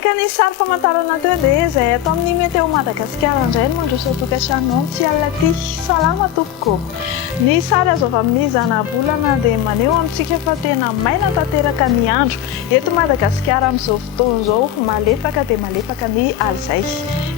Araka ny sary famantarana teo dia izay atao amin'ny météo Madagasikara indray no mandroso tokantrano tsy alina ty salama tompoko. Ny sary azo avy amin'ny zana-bolana dia maneho amintsika fa tena maina tanteraka ny andro eto Madagasikara amin'izao fotoana izao, malefaka dia malefaka ny alzay.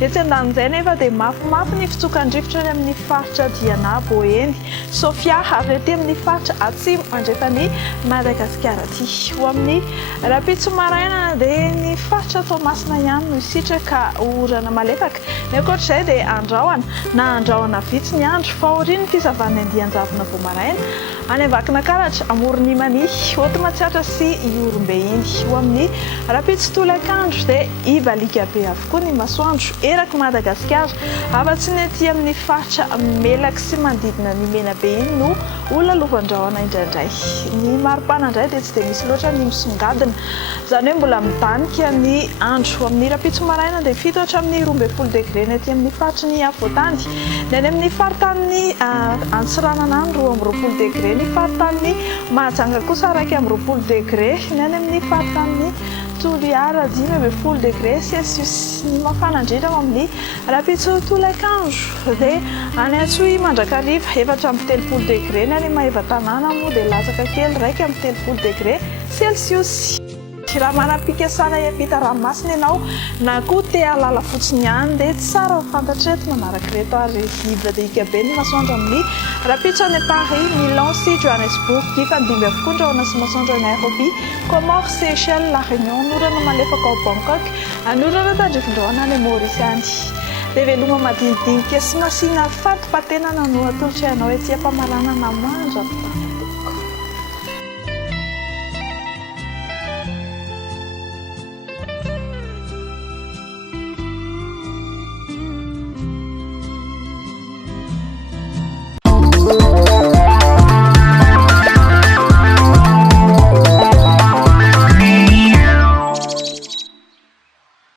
Etsy andanin'izay nefa dia mafimafy ny fitsokan-drivotra ny amin'ny faritra Dianabo eny Sofia avy ety amin'ny faritra atsimo mandrefa ny Madagasikara ty. Ho amin'ny Rapitso maraina dia ny faritra Toamasina ihany no isitraka orana malefaka. Ny ankoatr'izay dia andrahoana na andrahoana vitsy ny andro fa aorian'ny fisavana Andianjavona vao maraina any Vakinankaratra, Amoron'Imany, Hotomatsiatra sy Iorombe iny. Ho amin'ny Rapitso tolakandro dia ibalika be avokoa ny masoandro eraky Madagasikara afa-tsy ny ety amin'ny faritra Melaky sy manodidina ny Menabe iny no olona lovandrahona indraindray. Ny maripana indray dia tsy dia misy loatra ny misongadina, izany hoe mbola midanika ny andro. Amin'ny Rapitso maraina dia 7 hatramin'ny 12 degré ny ety amin'ny faritra ny Afoatany, ny any amin'ny faritany Antsiranana ny 12 degré, ny faritany Mahajanga kosa 20 degré, ny any amin'ny faritany Toliara 10 degré Celsius. Ny mafana indrindra amin'ny Rapitso tolakandro dia any Antsohi Mandrakariva 4 degré, ny any Maevatanana moa dia latsaka kely 3 degré Celsius. Raha manam-pikasana hiampita ranomasina ianao na koa te halala fotsiny ihany dia tsara ho fantatra eto manaraka reto ary hibadika be ny masoandro amin'ny Rapitso any Paris, Milan sy Johannesburg, ifandimby avokoa andrahoana sy masoandro any Nairobi, Comores, Seychelles, La Réunion, norana malefaka ao Bangkok, anorana tandrifindrahona any Maurice any. Dia veloma madinidinika sy masiana fatopatena no atolotra ianao ety am-pamaranana mandrafitra.